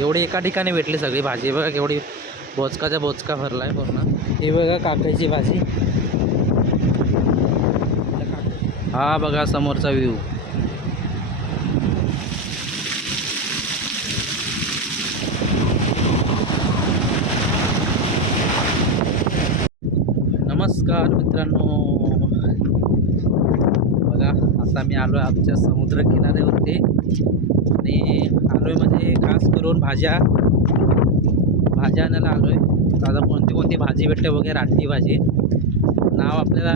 एवढी एका ठिकाणी भेटली सगळी भाजी. बघा केवढी बोचकाच्या बोचका भरला आहे पूर्ण. ही बघा काकाची भाजी. हा बघा समोरचा व्ह्यू. नमस्कार मित्रांनो, बघा आता मी आलो आहे आमच्या समुद्र किनाऱ्यावरती आणि आलो आहे म्हणजे खास करून भाज्या आणायला आलो आहे. आता कोणती भाजी भेटते वगैरे. रानटी भाजी नाव आपल्याला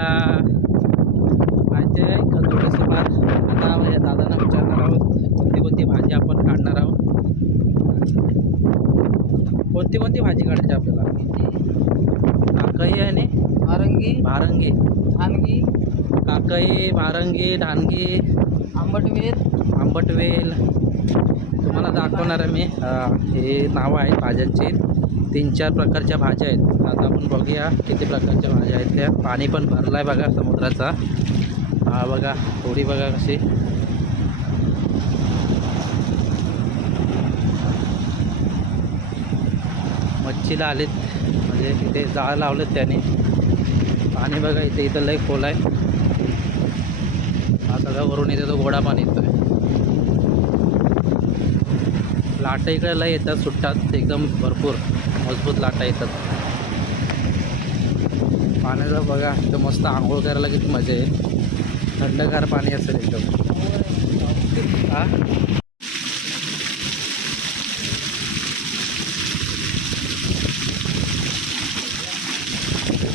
माहिती आहे का थोडीशी फार. आता या दादांना विचारणार आहोत कोणती भाजी आपण काढणार आहोत. कोणती भाजी काढायची आपल्याला. काकई आणि भारंगी ढानगी, काकई, भारंगी, ढानगी, आंबटवेल तुम्हाला दाखवणार आहे मी. हे नावं आहेत भाज्यांची. 3-4 प्रकारच्या भाज्या आहेत. आता आपण बघूया किती प्रकारच्या भाज्या आहेत त्या. पाणी पण भरलं आहे बघा समुद्राचा. हा बघा थोडी बघा कशी. मच्छीला आलेत म्हणजे इथे जाळं लावलेत त्याने. पाणी बघा इथं लय खोल आहे. हा सगळा वरून इथे तो गोडा पाणी येतोय. लाटा इकडे लय येतात, सुटतात एकदम भरपूर मजबूत लाटा येतात. पाण्याचा बघा इथं मस्त आंघोळ करायला किती मजा आहे. थंडगार पाणी असेल एकदम. हा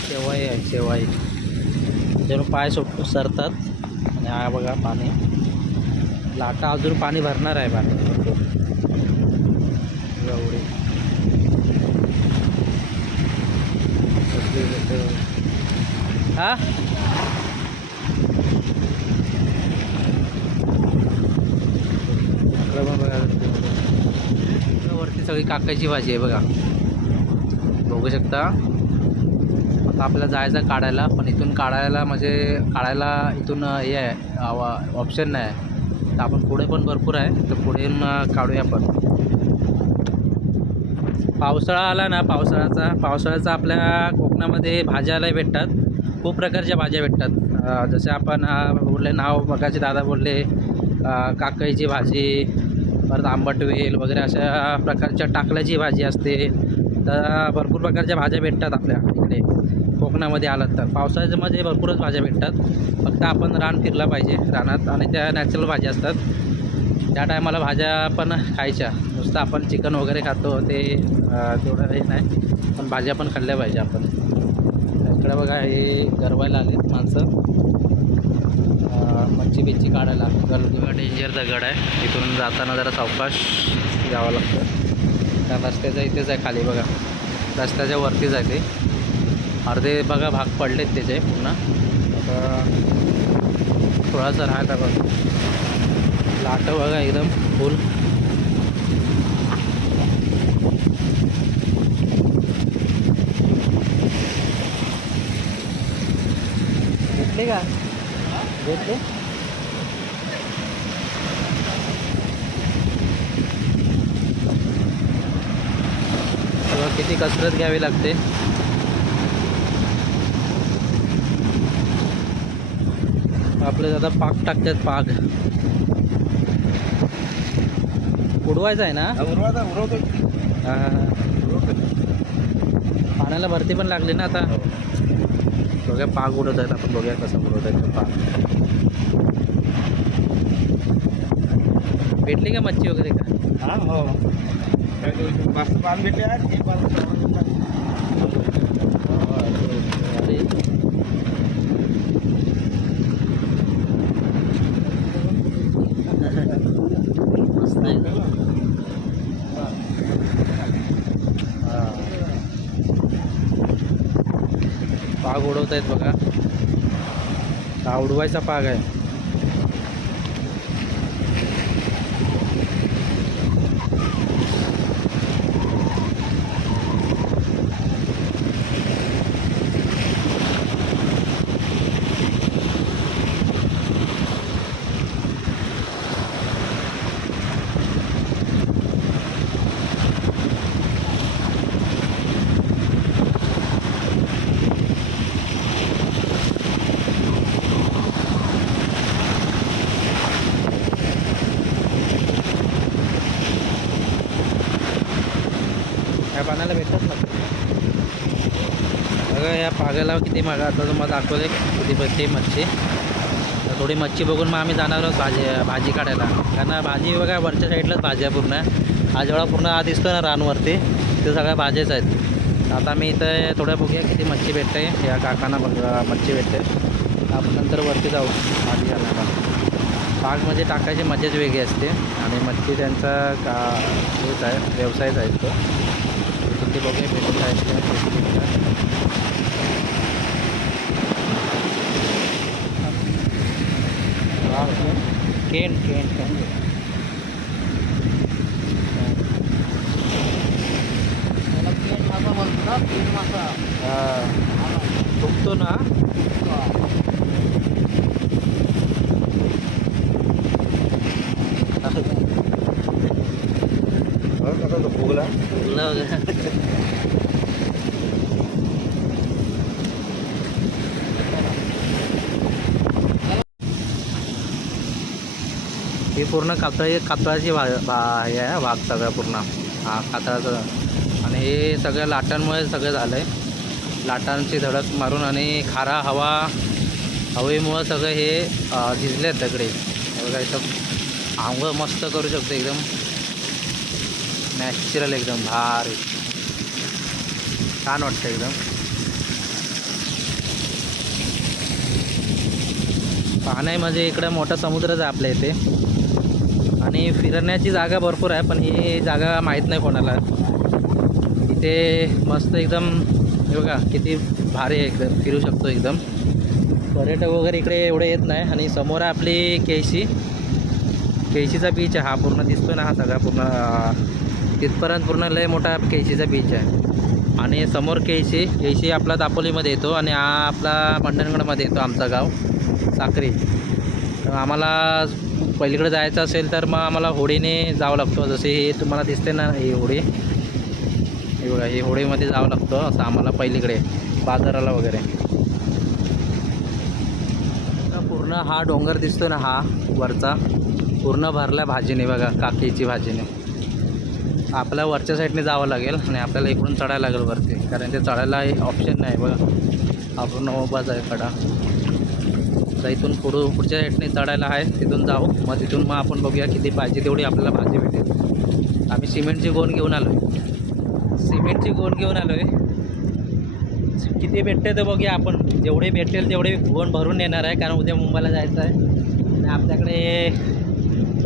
शेवाई आहे, शेवाई जणू पाय सरतात. आणि हा बघा पाणी लाटा. अजून पाणी भरणार आहे पाणी एवढी. हा वरती सगळी काकाची भाजी आहे बघा, बघू शकता. आता आपल्याला जायचं काढायला, पण इथून काढायला इथून हे आहे ऑप्शन नाही आहे. तर आपण पुढे पण भरपूर आहे, तर पुढे काढूया आपण. पावसाळा आला ना, पावसाळ्याचा आपल्या कोकणामध्ये भाज्याला भेटतात. खूप प्रकारच्या भाज्या भेटतात. जसे आपण बोलले नाव मगाचे दादा बोलले, काकईची भाजी, परत आंबटवेल वगैरे अशा प्रकारच्या टाकल्याची भाजी असते. तर भरपूर प्रकारच्या भाज्या भेटतात आपल्या इकडे कोकणामध्ये आलात तर. पावसाळ्यामध्ये भरपूरच भाज्या भेटतात. फक्त आपण रान फिरला पाहिजे रानात, आणि त्या नॅचरल भाज्या असतात. त्या टायमाला भाज्या पण खायच्या. नुसतं आपण चिकन वगैरे खातो ते तेवढं हे नाही, पण भाज्या पण खाल्ल्या पाहिजे आपण. इकडे बघा हे गरवायला आलेत माणसं मच्छी काढायला. डेंजर दगड आहे, इथून जाताना जरा सावकाश जावं लागतं. त्या रस्त्याच्या इथेच आहे खाली बघा, रस्त्याच्या वरतीच आहे ते. अर्धे बघा भाग पडलेत त्याचे पुन्हा. आता थोडासा राहता बघा, लाटं बघा एकदम फुल. भेटले का? भेटले. किती कसरत घ्यावी लागते. आपले दादा पाक टाकतात. पाक उडवायचा आहे ना. पाण्याला भरती पण लागली ना आता. बघा पाक उडवत आहेत. आपण बघूया कसं उडवत आहेत पाक. भेटली का मच्छी वगैरे का? हो पान भेटले. पाग उडवत आहेत बघा. हा उडवायचा पाग आहे. ह्या पाण्याला भेटत ना बघा. या पागाला किती मागा आता तुम्हाला दाखवले किती भेटते मच्छी. तर थोडी मच्छी बघून मग आम्ही जाणार आहोत भाजी काढायला. कारण भाजी बघा वरच्या साईडलाच भाज्या पूर्ण. हा जेवढा पूर्ण हा दिसतो ना रानवरती ते सगळ्या भाज्याच आहेत. आता मी इथं थोड्या बघूया किती मच्छी भेटते. या काकांना बघा मच्छी भेटते. आपण नंतर वरती जाऊ भाजी आणायला. बागमध्ये टाकायची मजाच वेगळी असते आणि मच्छी त्यांचा हेच आहे, व्यवसायच आहे तो. ते बघूया भेटत आहेत. केन केन केन फुगतो ना. फुगला ही पूर्ण कातळाची हे आहे भाग सगळा पूर्ण. हा कातळाचं. आणि हे सगळ्या लाटांमुळे सगळं झालं आहे. लाटांची धडक मारून आणि खारा हवेमुळं सगळं हे झिजले आहेत दगडे. बघा इथं आंघोळ मस्त करू शकतो एकदम नॅचरल एकदम भारी छान वाटतं एकदम. पाण्यामध्ये इकडं मोठा समुद्रच आहे आपल्या इथे आणि फिरण्याची जागा भरपूर आहे. पण ही जागा माहीत नाही कोणाला. इथे मस्त एकदम हे बघा किती भारी आहे एकदम. फिरू शकतो एकदम. पर्यटक वगैरे इकडे एवढे येत नाही. आणि समोर आहे आपली केळशीचा बीच आहे. हा पूर्ण दिसतो ना हा सगळा पूर्ण तिथपर्यंत पूर्ण लय मोठा केळशीचा बीच आहे. आणि समोर केळशी आपला दापोलीमध्ये येतो आणि हा आपला मंडणगडमध्ये येतो आमचा गाव साक्री. तर आम्हाला पलीकडे जायचं असेल तर मग आम्हाला होडीने जावं लागतो. जसे हे तुम्हाला दिसते ना ही होडी, हे बघा ही होडीमध्ये जावं लागतं असं आम्हाला पलीकडे बाजाराला वगैरे. पूर्ण हा डोंगर दिसतो ना हा वरचा पूर्ण भरला भाजीने बघा काकीची भाजीने. आपल्या वरच्या साईडने जावं लागेल आणि आपल्याला इकडून चढायला लागेल वरती. कारण ते चढायला ऑप्शन नाही बघा. हा पूर्ण उभाच आहे कडा. तर इथून पुढच्या साईडने चढायला आहे. तिथून जाऊ मग तिथून मग आपण बघूया किती पाहिजे तेवढी आपल्याला भाजी भेटेल. आम्ही सिमेंटची गोण घेऊन आलो आहे. किती भेटते तर बघूया आपण. जेवढे भेटेल तेवढे गोण भरून येणार आहे. कारण उद्या मुंबईला जायचं आहे आणि आपल्याकडे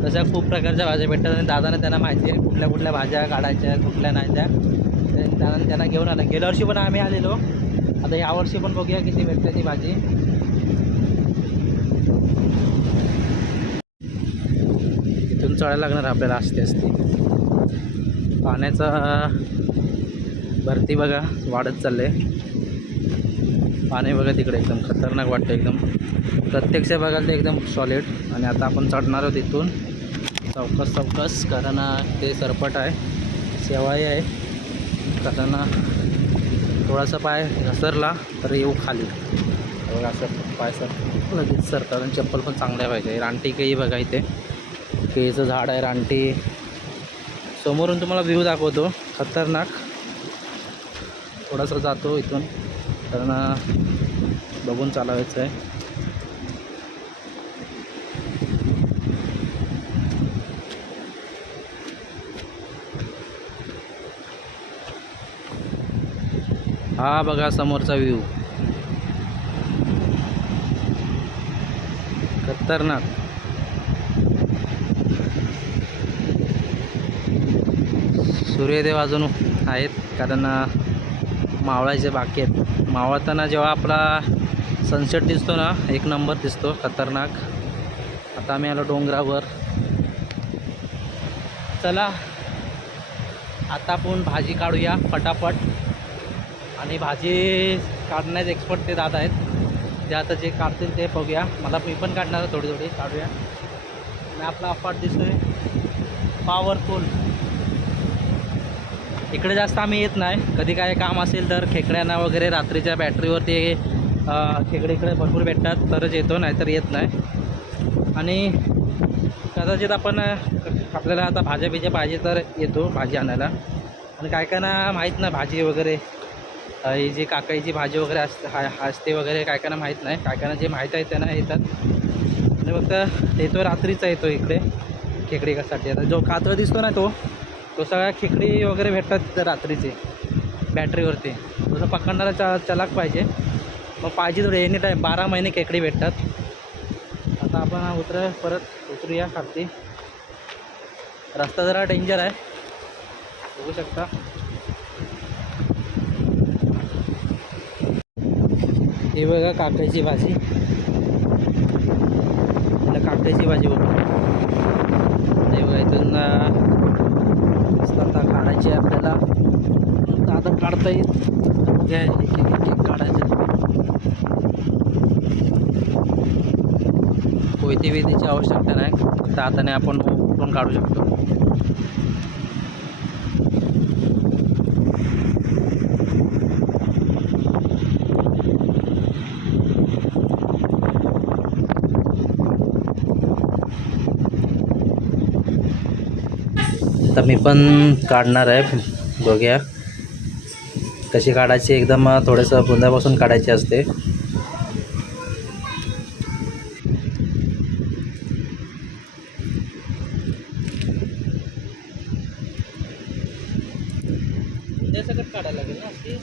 तशा खूप प्रकारच्या भाज्या भेटतात. आणि दादाने त्यांना माहिती आहे कुठल्या कुठल्या भाज्या काढायच्या कुठल्या नाही त्या. दादाने त्यांना घेऊन आलं. गेल्या वर्षी पण आम्ही आलेलो. आता यावर्षी पण बघूया किती भेटते ती भाजी. इथून चढायला लागणार आपल्याला असते. पाण्याचा भरती बघा वाढत चालले. पाणी बघा तिकडे एकदम खतरनाक वाटतं एकदम. प्रत्यक्ष बघायला ते एकदम सॉलिड. आणि आता आपण चढणार आहोत इथून चौकस कारण ते सरपट आहे, शेवाळी आहे. कारण थोडासा पाय घसरला तर येऊ खाली बघा असं पाय सर लगेच सरतात. आणि चप्पल पण चांगल्या पाहिजे. रानटी केळी बघा इथे केळीचं झाड आहे रानटी. समोरून तुम्हाला व्ह्यू दाखवतो खतरनाक. थोडासा जातो इथून कारण बघून चालवायचं आहे. हा बघा समोरचा व्ह्यू खतरनाक. सूर्यदेव अजून आहेत कारण मावळायचे बाकी आहेत. मावळताना जेव्हा आपला सनसेट दिसतो ना एक नंबर दिसतो खतरनाक. आता आम्ही आलो डोंगरावर. चला आता आपण भाजी काढूया फटाफट. आणि भाजी काढण्यात एक्सपर्ट ते दादा आहेत. ते आता जे काढतील ते बघूया. मी पण काढणार थोडी काढूया. आणि आपला अफाट दिसतोय पॉवरफुल. इकडे जास्त आम्ही येत नाही. कधी काय काम असेल तर खेकड्यांना वगैरे रात्रीच्या बॅटरीवर ते खेकडे इकडे भरपूर भेटतात तरच येतो, नाहीतर येत नाही. आणि कदाचित आपण आपल्याला आता भाज्या पाहिजे तर येतो भाजी आणायला. आणि काय काय ना माहीत नाही भाजी वगैरे, ही जी काकाईची भाजी वगैरे असते वगैरे काय काय ना माहीत नाही. काय काय ना जे माहीत आहे त्यांना येतात. आणि फक्त येतो रात्रीचा येतो इकडे खेकडी कशासाठी. आता जो कातळ दिसतो ना तो सगळ्या खेकडी वगैरे भेटतात तिथं रात्रीचे बॅटरीवरती. तसं पकडणारा चलाक पाहिजे. मग पाहिजे थोडे एनी टाईम 12 महिने खेकडी भेटतात. आता आपण परत उतरूया खालती. रस्ता जरा डेंजर आहे, बघू शकता. ही बघा काकड्याची भाजी, त्याला काकड्याची भाजी बोलतो. हे बघा इथून आता काढायची आहे आपल्याला. आता काढता येईल, बघा एक एक काढायचं. कोयती विधीची आवश्यकता नाही, फक्त हाताने आपण उकळून काढू शकतो. आता मी पण काढणार आहे, बघूया कशी काढायची. एकदम थोडंसं बुंदापासून काढायची असते. बुंद्यासकट काढायला लागेल ना अशी.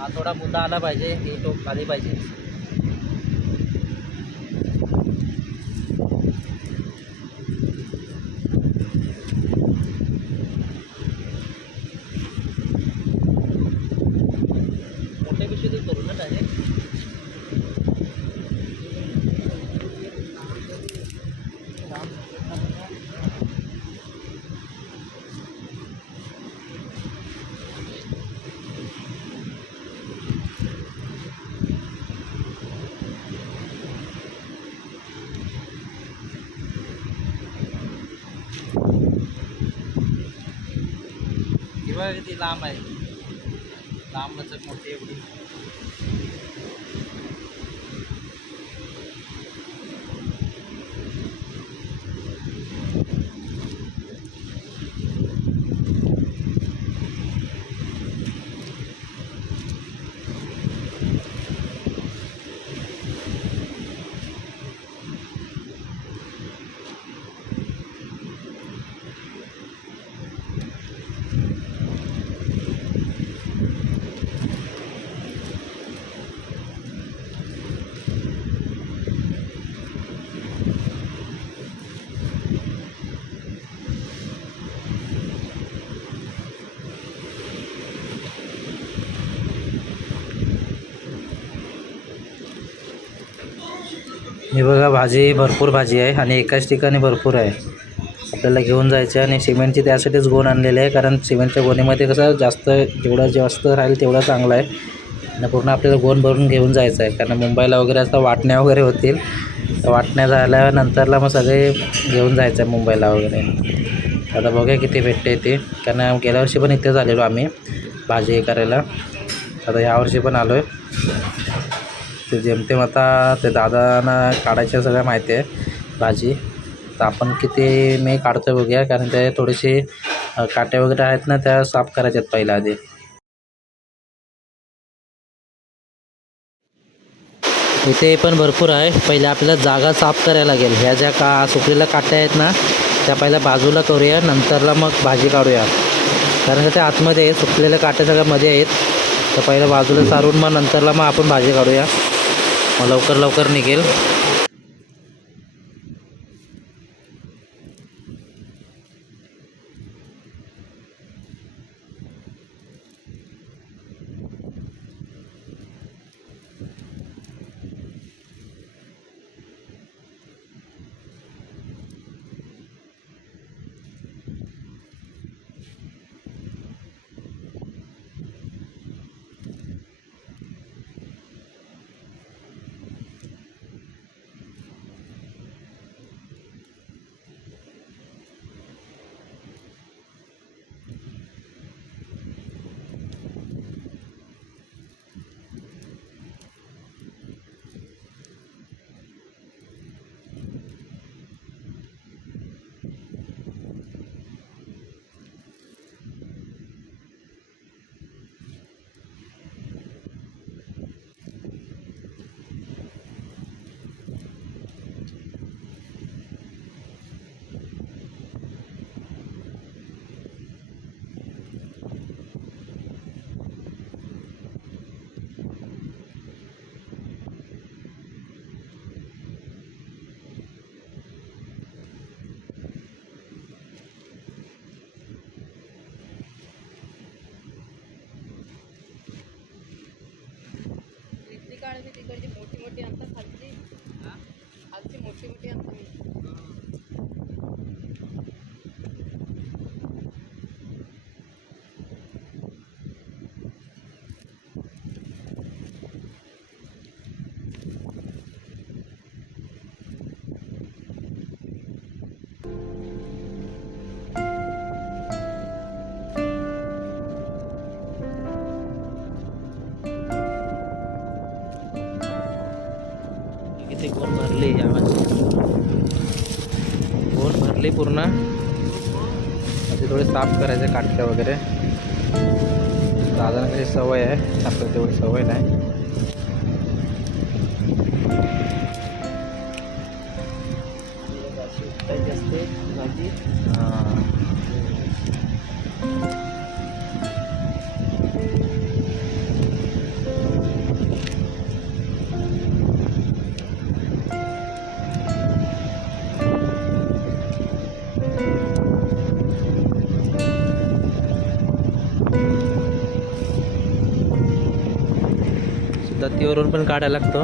हा थोडा बुंदा आला पाहिजे, ही टोप खाली पाहिजे. मोठ्या पिशवीत करू ना डायरेक्ट. किंवा किती लांब आहे, लांब लचक मोठी एवढी. हे बघा भाजी, भरपूर भाजी आहे आणि एकाच ठिकाणी भरपूर आहे. आपल्याला घेऊन जायचं आहे. आणि सिमेंटची त्यासाठीच गोण आणलेली आहे, कारण सिमेंटच्या गोणीमध्ये कसं जेवढं जास्त राहील तेवढं चांगलं आहे. आणि पूर्ण आपल्याला गोण भरून घेऊन जायचं आहे, कारण मुंबईला वगैरे असं वाटण्या वगैरे होतील. वाटण्या झाल्यानंतरला मग सगळे घेऊन जायचं आहे मुंबईला वगैरे. आता बघूया किती भेटते ते, कारण गेल्या वर्षी पण इथे झालेलो आम्ही भाजी हे करायला. आता यावर्षी पण आलो आहे. ते जेमतेम आता ते दादांना काढायच्या सगळ्या माहिती आहे भाजी. तर आपण किती मी काढतो बघूया, कारण ते थोडेसे काटे वगैरे आहेत ना, त्या साफ करायच्यात पहिल्या आधी. इथे पण भरपूर आहे. पहिले आपल्याला जागा साफ करायला लागेल. ह्या ज्या सुकलेल्या काट्या आहेत ना, त्या पहिल्या बाजूला करूया, नंतरला मग भाजी काढूया. कारण का त्या आतमध्ये सुकलेल्या काट्या सगळ्या मध्ये आहेत. तर पहिलं बाजूला सारून मग नंतरला मग आपण भाजी काढूया, मग लवकर निघेल. मी तिकडची मोठी मोठी आणता खालची खालची मोठी मोठी आणता मी. किती कोण भरली यावर्षी, कोण भरली पूर्ण. असे थोडे साफ करायचे काटक्या वगैरे. दादांना कशी सवय आहे, आपल्याला तेवढी सवय नाही. हां. दत्तीवरून पण काढायला लागतो.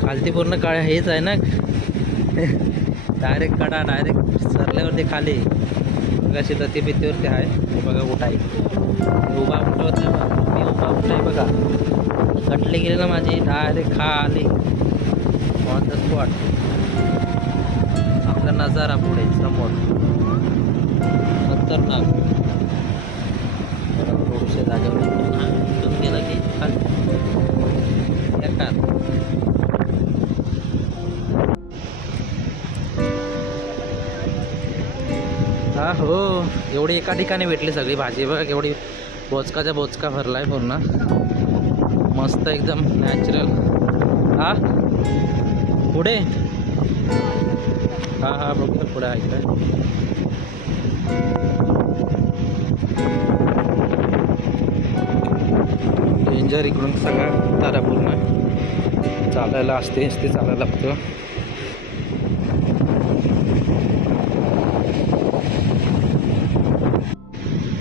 खालती पूर्ण हेच आहे ना. डायरेक्ट काढा, डायरेक्ट सरल्यावरती खाली अशी दत्ती भीतीवरती आहे. हे बघा कुठं आहे, उभा उठवत नाही बघा. मी उभा उठलाय बघा, कटली गेली ना माझी, डायरेक्ट खाली ऑन द स्पॉट. आपला नजारा पुढे समोर खतरनाक. थोडीशा जागेवर इथून गेला की खाली एकात. हा हो, एवढी एका ठिकाणी भेटली सगळी भाजी बघा. एवढी बोचकाच्या बोचका भरलाय पूर्ण, मस्त एकदम नॅचरल. हा पुढे, हा हा बघतो पुढे आहे काय. डेंजर इकडून सगळा तारा पूर्ण चालायला असते चालायला लागतं.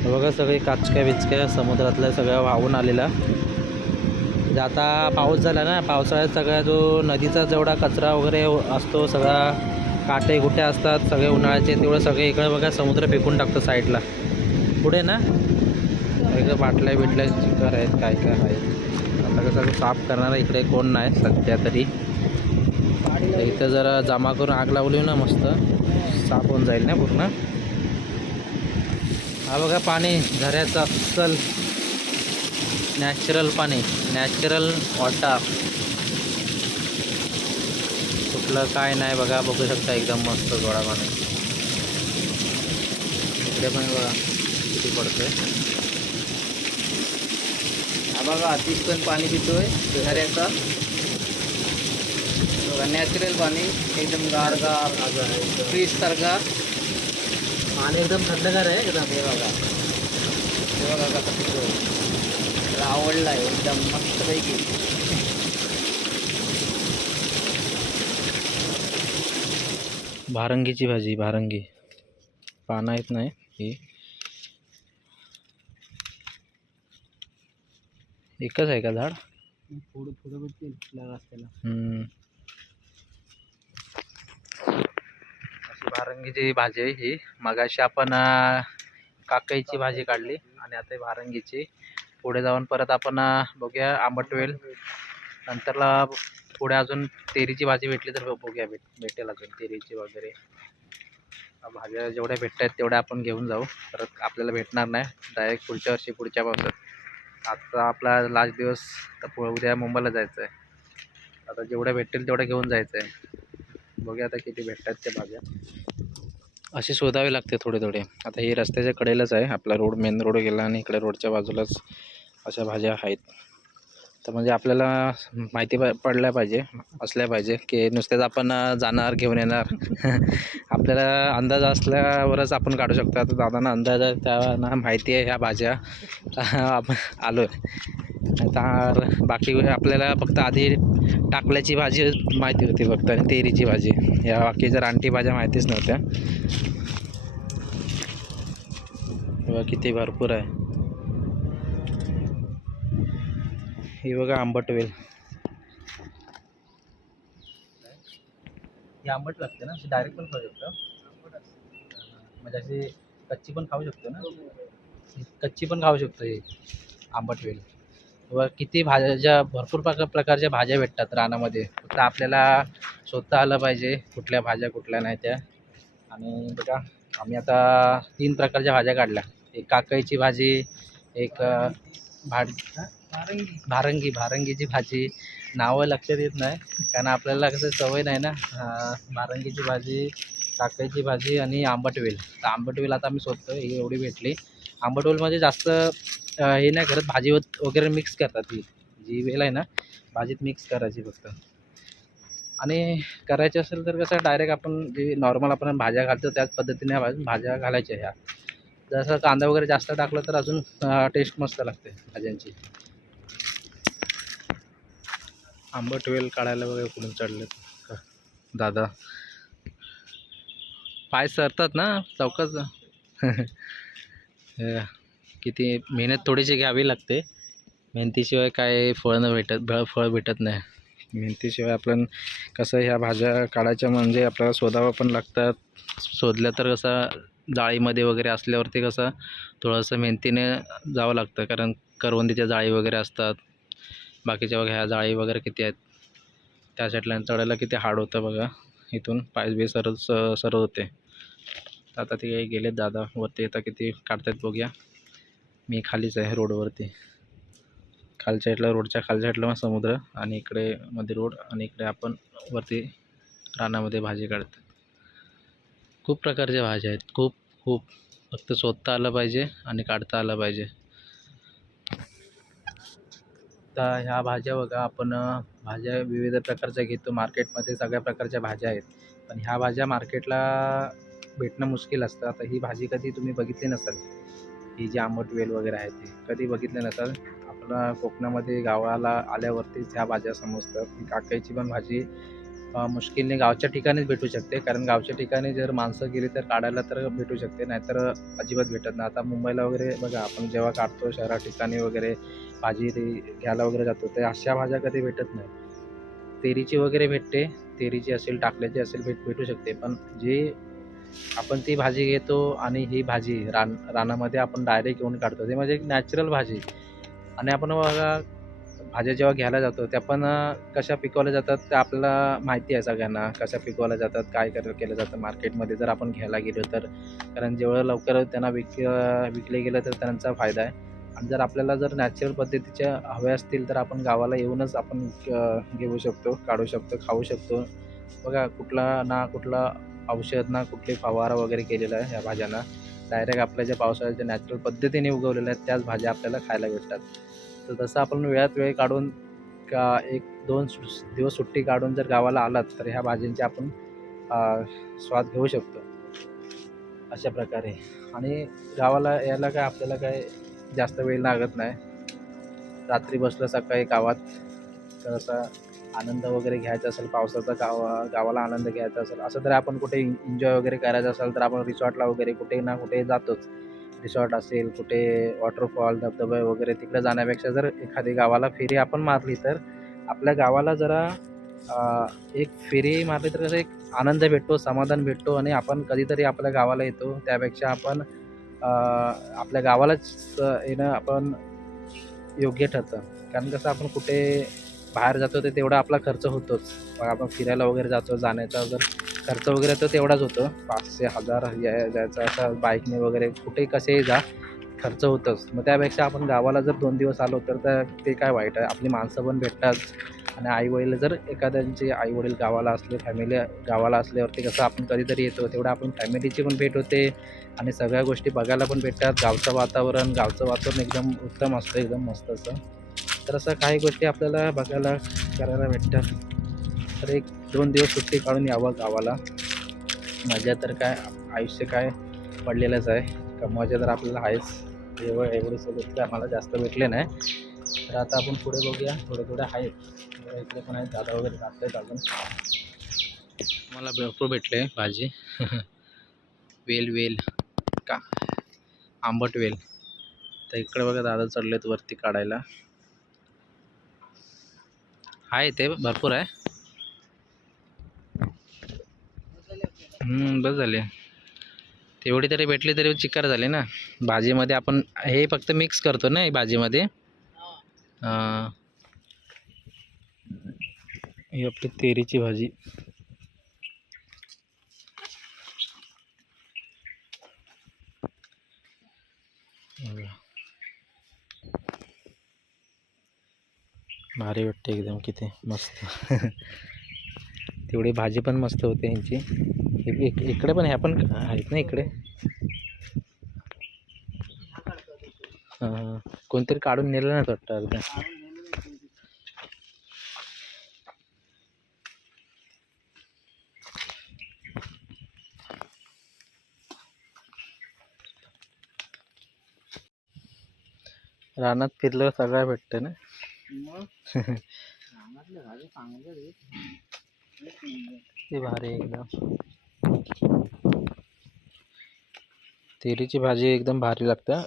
बघा सगळे काचक्या बिचक्या समुद्रातल्या सगळ्या वाहून आलेला. म्हणजे आता पाऊस झाला ना, पावसाळ्यात सगळा जो नदीचा जेवढा कचरा वगैरे असतो, सगळा काटे गुटे असतात सगळे उन्हाळ्याचे, तेवढं सगळे इकडे बघा समुद्र फेकून टाकतो साईडला. पुढे ना सगळं बाटल्या बिटल्या चिकर आहेत, काय काय आहेत. आता कसं सगळं साफ करणारा इकडे कोण नाही सध्या तरी. इथं जरा जमा करून आग लावली ना, मस्त साफ होऊन जाईल ना पूर्ण. हा बघा पाणी झऱ्याचं अस्सल नॅचरल पाणी, नॅचरल वॉटर. कुठलं काय नाही बघा, बघू शकता एकदम मस्त गोडा पाणी. इकडे पण बघा किती पडतंय. हा बघा आतिश पण पाणी पितोय झऱ्याचा. बघा नॅचरल पाणी एकदम गारगार फ्रीज सारखा पाणी एकदम थंडगार आहे एकदम. हे बघा कसं पितोय. मला आवडला आहे एकदम मस्तपैकी. भारंगीची भाजी, भारंगी पानं येत नाही ही, एकच आहे का झाड. थोडं थोडं भेटतील आपल्या रस्त्याला. अशी भारंगीची भाजी आहे ही. मगाशी आपण काकईची भाजी काढली आणि आता भारंगीची. पुढे जाऊन परत आपण बघूया आंबटवेल. नंतरला पुढे अजून तेरीची भाजी भेटली तर बघूया, भेटेल अजून तेरीची वगैरे. भाज्या जेवढ्या भेटत आहेत तेवढ्या आपण घेऊन जाऊ. परत आपल्याला भेटणार नाही, डायरेक्ट पुढच्या वर्षी पुढच्या पावसात. आजचा आपला लास्ट दिवस, तर उद्या मुंबईला जायचं आहे. आता जेवढ्या भेटतील तेवढ्या घेऊन जायचं आहे. बघूया आता किती भेटतात त्या भाज्या. अशी शोधावी लागते थोडे थोडे. आता ही रस्त्याच्या कडेलाच आहे, आपला रोड मेन रोड गेला आणि इकडे रोडच्या बाजूलाच अशा भाज्या आहेत. तर म्हणजे आपल्याला माहिती पडल्या पाहिजे, असल्या पाहिजे की नुसतेच आपण जाणार घेऊन येणार. आपल्याला अंदाज असल्यावरच आपण काढू शकतो. आता दादांना अंदाज आहे, त्यांना माहिती आहे ह्या भाज्या, आपण आलो आहे. तर बाकी आपल्याला फक्त आधी टाकल्याची भाजी माहिती होती फक्त, आणि तेरीची भाजी. या बाकीच्या रानटी भाज्या माहितीच नव्हत्या. किती भरपूर आहे. ही बघा आंबट वेल. ही आंबट लागते ना, डायरेक्ट पण खाऊ शकतो. म्हणजे अशी कच्ची पण खाऊ शकतो ना, कच्ची पण खाऊ शकतो ही आंबट वेल. व किती भाज्या, भरपूर प्रकारच्या भाज्या भेटतात रानामध्ये. फक्त आपल्याला शोधता आलं पाहिजे कुठल्या भाज्या कुठल्या नाही त्या. आणि बघा आम्ही आता 3 प्रकारच्या भाज्या काढल्या. एक काकईची भाजी, एक भारंगीची भाजी. नावं लक्षात येत नाही कारण आपल्याला कसं सवय नाही ना. भारंगीची भाजी, काकईची भाजी आणि आंबटवेल. तर आंबटवेल आता आम्ही शोधतो, ही एवढी भेटली. आंबटवेलमध्ये जास्त हे नाही करत, भाजी वगैरे मिक्स करतात. ही जी वेल आहे ना, भाजीत मिक्स करायची फक्त. आणि करायचे असेल तर कसं डायरेक्ट आपण जे नॉर्मल आपण भाज्या घालतो त्याच पद्धतीने भाज्या घालायच्या ह्या. जसं कांदा वगैरे जास्त टाकलं तर अजून टेस्ट मस्त लागते भाज्यांची. आंबट वेल काढायला वगैरे कुठून चढलेत दादा. पाय सरतात ना चौकाच. किती मेहनत थोडीशी घ्यावी लागते. मेहनतीशिवाय काय फळ भेटत नाही. मेहनतीशिवाय आपण कसं ह्या भाज्या काढायच्या म्हणजे आपल्याला शोधावं पण लागतात. शोधल्या तर कसं जाळीमध्ये वगैरे असल्यावरती कसं थोडंसं मेहनतीने जावं लागतं, कारण करवंदीच्या जाळी वगैरे असतात. बाकीच्या बघा ह्या जाळी वगैरे किती आहेत, त्या साईडला चढायला किती हार्ड होतं बघा. इथून पाय बी सरत होते. आता ते गेलेत दादा वरती. आता किती काढतात बघूया. मी खालीच आहे रोडवरती. खालच्या साईडला, रोडच्या खालच्या साईडला मग समुद्र आणि इकडे मध्ये रोड आणि इकडे आपण वरती रानामध्ये भाजी काढतात. खूप प्रकारच्या भाज्या आहेत, खूप खूप. फक्त शोधता आलं पाहिजे आणि काढता आलं पाहिजे. आता ह्या भाज्या बघा, आपण भाज्या विविध प्रकारच्या घेतो. मार्केटमध्ये सगळ्या प्रकारच्या भाज्या आहेत, पण ह्या भाज्या मार्केटला भेटणं मुश्किल असतं. आता ही भाजी कधी तुम्ही बघितली नसाल, ही जी आंबट वेल वगैरे आहे ती कधी बघितली नसाल. आपला कोकणामध्ये गावाला आल्यावरतीच ह्या भाज्या समजतात. ही काकईची पण भाजी मुश्किलने गावच्या ठिकाणीच भेटू शकते, कारण गावच्या ठिकाणी जर माणसं गेली तर काढायला तर भेटू शकते, नाहीतर अजिबात भेटत नाही. आता मुंबईला वगैरे बघा, आपण जेव्हा काढतो शहरा ठिकाणी वगैरे भाजी घ्यायला वगैरे जातो, तर अशा भाज्या कधी भेटत नाही. तेरीची वगैरे भेटते, तेरीची असेल, टाकल्याची असेल भेटू शकते. पण जे आपण ती भाजी घेतो आणि ही भाजी रानामध्ये आपण डायरेक्ट घेऊन काढतो, ते म्हणजे एक नॅचरल भाजी. आणि आपण बघा भाज्या जेव्हा घ्यायला जातो त्या पण कशा पिकवल्या जातात ते आपल्याला माहिती आहे सगळ्यांना. कशा पिकवल्या जातात, काय केलं जातं मार्केटमध्ये जर आपण घ्यायला गेलो तर. कारण जेवढं लवकर त्यांना विकले गेलं तर त्यांचा फायदा आहे. आणि जर आपल्याला जर नॅचरल पद्धतीच्या हव्या असतील तर आपण गावाला येऊनच आपण घेऊ शकतो, काढू शकतो, खाऊ शकतो. बघा कुठला औषध ना कुठली फवारा वगैरे केलेला आहे ह्या भाज्यांना. डायरेक्ट आपल्या ज्या पावसाळ्याच्या नॅचरल पद्धतीने उगवलेल्या आहेत त्याच भाज्या आपल्याला खायला भेटतात. तर तसं आपण वेळात वेळ काढून का 1-2 दिवस सुट्टी काढून जर गावाला आलात तर ह्या भाज्यांची आपण स्वाद घेऊ शकतो अशा प्रकारे. आणि गावाला यायला काय आपल्याला काय जास्त वेळ लागत नाही. रात्री बसलं सकाळी गावात, तर असा आनंद वगैरे घ्यायचा असेल पावसाचा, गावाला आनंद घ्यायचा असेल, असं तर आपण कुठे एन्जॉय वगैरे करायचं असेल तर आपण रिसॉर्टला वगैरे कुठे ना कुठे जातोच. रिसॉर्ट असेल, कुठे वॉटरफॉल, धबधबे वगैरे तिकडे जाण्यापेक्षा जर एखादी गावाला फेरी आपण मारली तर आपल्या गावाला जरा एक फेरी मारली तर कसं एक आनंद भेटतो, समाधान भेटतो. आणि आपण कधीतरी आपल्या गावाला येतो त्यापेक्षा आपण आपल्या गावालाच येणं आपण योग्य ठरतं. कारण कसं आपण कुठे बाहेर जातो तर तेवढा आपला खर्च होतोच. मग आपण फिरायला वगैरे जातो, जाण्याचा जर खर्च वगैरे तर तेवढाच होतो. 500-1000 जायचा असा बाईकने वगैरे कुठेही कसेही जा, खर्च होतोच. मग त्यापेक्षा आपण गावाला जर 2 दिवस आलो तर ते काय वाईट आहे. आपली माणसं पण भेटतात. आणि आई-वडील जर एखाद्यांचे आई-वडील गावाला असले, फॅमिली गावाला असल्यावरती कसं आपण कधीतरी येतो, तेवढं आपण फॅमिलीची पण भेट होते आणि सगळ्या गोष्टी बघायला पण भेटतात. गावचं वातावरण एकदम उत्तम असतं, एकदम मस्त असतं. तर असं काही गोष्टी आपल्याला बघायला, करायला भेटतात. तर 1-2 दिवस सुट्टी काढून यावं गावाला. मजा तर काय, आयुष्य काय पडलेलंच आहे. कमवायचे तर आपल्याला आहेच. एवढे सोबत काय आम्हाला जास्त भेटले नाही. तर आता आपण पुढे बघूया, थोडे आहेत. इकडे पण आहेत, दादा वगैरे काढतायत अजून. मला भरपूर भेटले भाजी. वेल का आंबट वेल. तर इकडे बघा दादा चढलेत वरती काढायला. आहे ते भरपूर आहे. बस झाले. तेवढी तरी भेटली तरी चिक्कार झाली ना. भाजीमध्ये आपण हे फक्त मिक्स करतो ना भाजीमध्ये. ही आपली तेरीची भाजी. भारी वाटते एकदम, किती मस्त. तेवढी भाजी पण मस्त होते यांची. इकडे पण ह्या पण आहेत ना इकडे. कोणतरी काढून नेलं नाही वाटतं अर्धा. रानात फिरलं सगळं भेटतं ना. मग रानातले भाजी चांगले रे. ते भारी एकदम. तेरीची भाजी एकदम भारी लागते.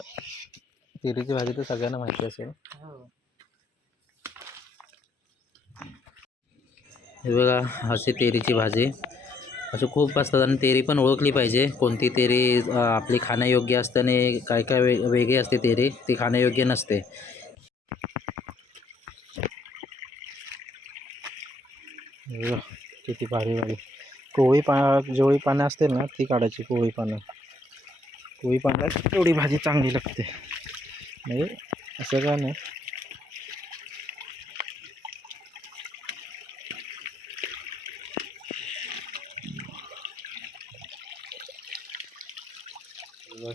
तेरीची भाजी तर सगळ्यांना माहिती असेल. हे बघा अशी तेरीची भाजी. असं खूप असतात आणि तेरी पण ओळखली पाहिजे. कोणती तेरी आपली खाण्यायोग्य असते आणि काय काय वेगळी असते तेरी, ती खाण्यायोग्य नसते. किती भारी भारी कोवळी जेवढी पानं असतील ना ती काढायची. कोवळी पानं तेवढी भाजी चांगली लागते. म्हणजे असं काय नाही.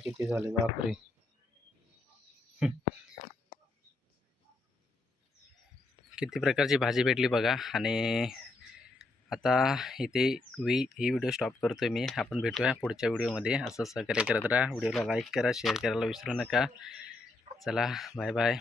किती झाले बापरे. किती प्रकारची भाजी भेटली बघा. आणि आता इथे ही व्हिडिओ स्टॉप करतोय मी. आपण भेटूया पुढच्या व्हिडिओमध्ये. असं सहकार्य करत राहा. व्हिडिओला लाईक करा, शेअर करायला विसरू नका. चला बाय बाय.